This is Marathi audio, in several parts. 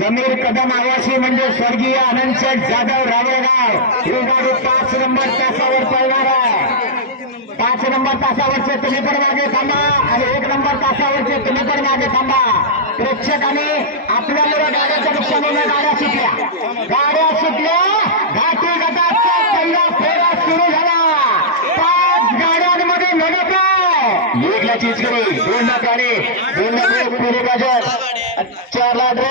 समीर कदम आवासी म्हणजे स्वर्गीय अनंतशेठ जाधव रावळगाव. ही गाडी पाच नंबर तासावर पळणार आहे. पाच नंबर तासावरचे तुम्ही पण मागे थांबा आणि एक नंबर तासावरचे तुम्ही पण मागे थांबा. प्रेक्षकाने आपल्या आपल्यामुळे गाड्याच्या नुकसानीनं गाड्या सुटल्या. गाड्या सुटल्या. घाटी गटाचा पहिला फेरा सुरू झाला. पाच गाड्यांमध्ये लढत आहे एकला चीज करी दोन लाख गाडी दोन लाख पुरे बाजार चार लाख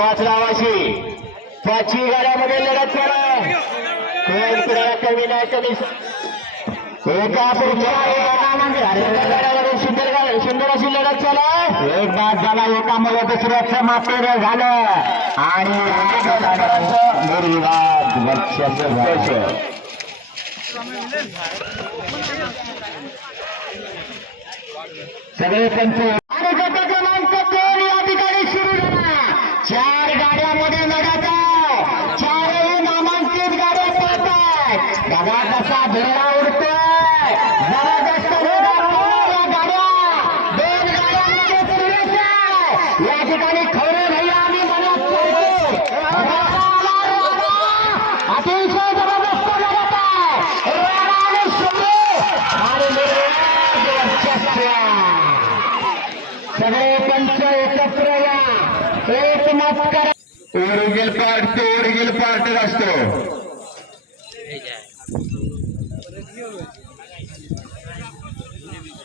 पाच गावाशी त्याची गाड्यामध्ये लढत करा. कोण कुणाला कमी नाही कमी एका पुढच्या सुंदर सुंदर अशी लढत चला एक बाद झाला एकामुळे दुसऱ्याचं मात्र झालं. आणि निर्विवाद वर्चस्व झालं. सगळे त्यांचे ओरिजिनल पार्ट तो ओरिजिनल पार्ट असतो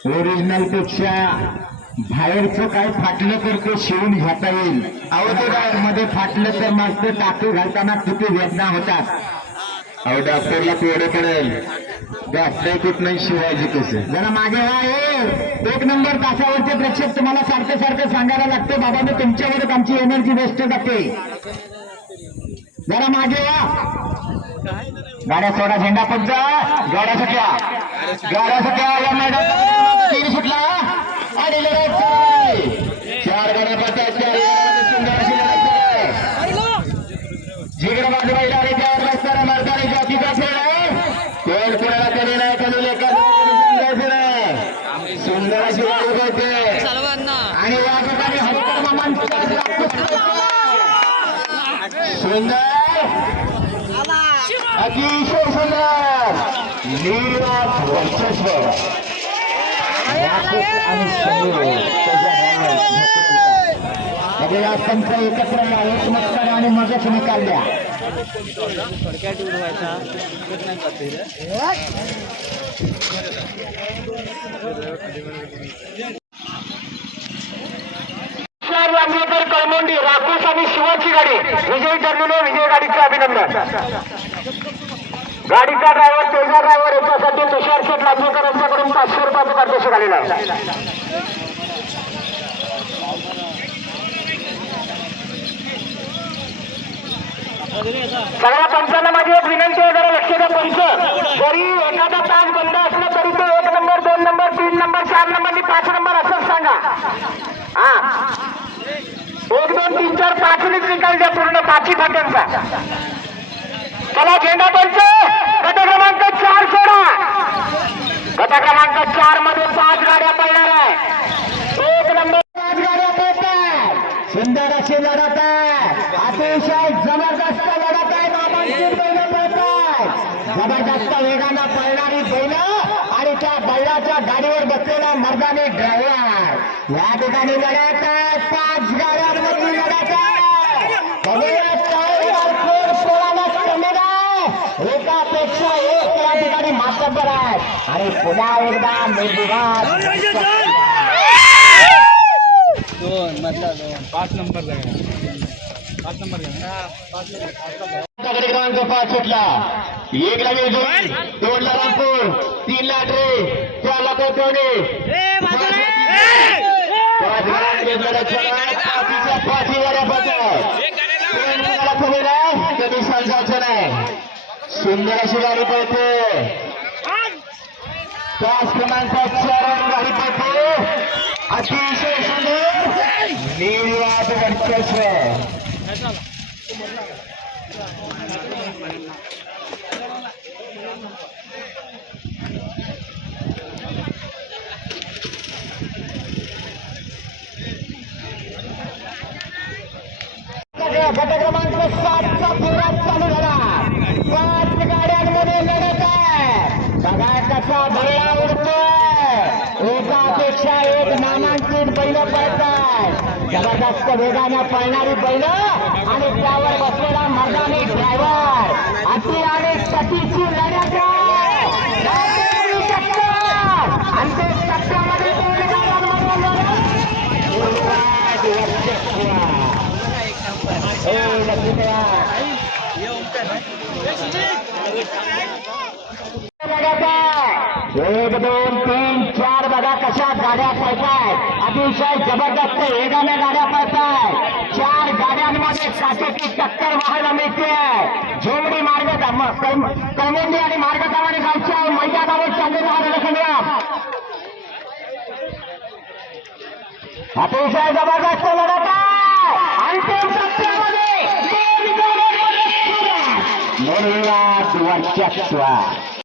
ओरिजिनलपेक्षा बाहेरचं काय फाटलं तर ते शिवून घेता येईल. अहो मध्ये फाटलं तर मग ते टाकू घालताना किती वेदना होतात. अहो डॉक्टरला पिवडे पडेल. डॉक्टर कुठ नाही शिवायची कसे जरा मागे व्हा एक नंबर तासावरचे प्रेक्षक तुम्हाला सारखं सारखं सांगायला लागतं. बाबा मी तुमच्यावरच आमची एनर्जी वेस्ट जाते. जरा मागे व्हा. गाड्या सोडा झेंडा पडजा गाड्या सुटल्या. गाड्या सुटल्या या मॅडम तीन सुटला आणि. चार चार गाड्यामध्ये सुंदर अशी आणि त्यावर मर्दानी खेळ कोण कोणाला नाही सुंदर अशी आणि या ठिकाणी हरिकर मामांचा सुंदर. अतिशय सुंदर. निर्वात वर्चस्व. आणि समीर एकत्र या एक मस्कर आणि मगच निकाल द्या थोडक्यात उडवायचा कळमोंडी राकेश आणि शिवाची गाडी विजयी ठरलेले विजय गाडीचे अभिनंदन गाडीचा ड्रायव्हर तेजा ड्रायव्हर याच्यासाठी तुषार शेठ लांबीकर यांच्याकडून पाचशे रुपयाचं पारितोषिक आलेलं आहे सगळ्या पंचांना माझी एक विनंती आहे जरा लक्ष द्या पंच जरी एखादा तास बंद असला तरी तो एक नंबर दोन नंबर तीन नंबर चार नंबर आणि पाच नंबर असंच सांगा हा एक दोन तीन चार पाचनीच निकाल द्या पूर्ण पाचही फाट्यांचा चला झेंडा पंच गट क्रमांक चार सोडा गट क्रमांक चारमध्ये पाच गाड्या पडणार आहे. एक नंबर पाच गाड्या पडत आहे सुंदर अशी लढत आहे. अतिशय जबरदस्त लढत आहे. बाबांची बैल पळत जबरदस्त वेगानं पळणारी बैल आणि त्या बैलाच्या गाडीवर बसलेला मर्दानी ड्रायव्हर. या ठिकाणी लढत आहे पाच गाड्यांमधली लढत आहे बघूया काय भरपूर पोराला कमी नाही एकापेक्षा एक या ठिकाणी मातब्बर आहे आणि पुन्हा एकदा निर्विवाद दोन मधला दोन. पाच नंबर पाच नंबर क्रमांक पाच सुटला. एक ला दोन ला रामपूर. तीन ला चार ला कोटवणे सुंदर अशी गाडी पळते. पाच क्रमांक चार गाडी पळते अतिशय सुंदर निर्वाद वर्चस्व गट क्रमांक सातचा फेरा चालू झाला पाच गाड्यांमध्ये लढत आहे बघा कसा भरला उडतोय एकापेक्षा एक नामांकित बैल पळताय जबरदस्त वेगाने पळणारी बैल आणि त्यावर बसलेला मर्दानी ड्रायव्हर अति आणि सतीची लढत एक दोन तीन चार बघा कशा गाड्या पळतायत अतिशय जबरदस्त वेगाने गाड्या पडतात चार गाड्यांमध्ये काचेची टक्कर व्हायला मिळते. झोमडी मार्ग कळमुंडी आणि मार्गक्रमाने गावच्या मैदानावर चाललेला हा संग्राम अतिशय जबरदस्त लढत अंतिम सत्यामध्ये वर्चस्व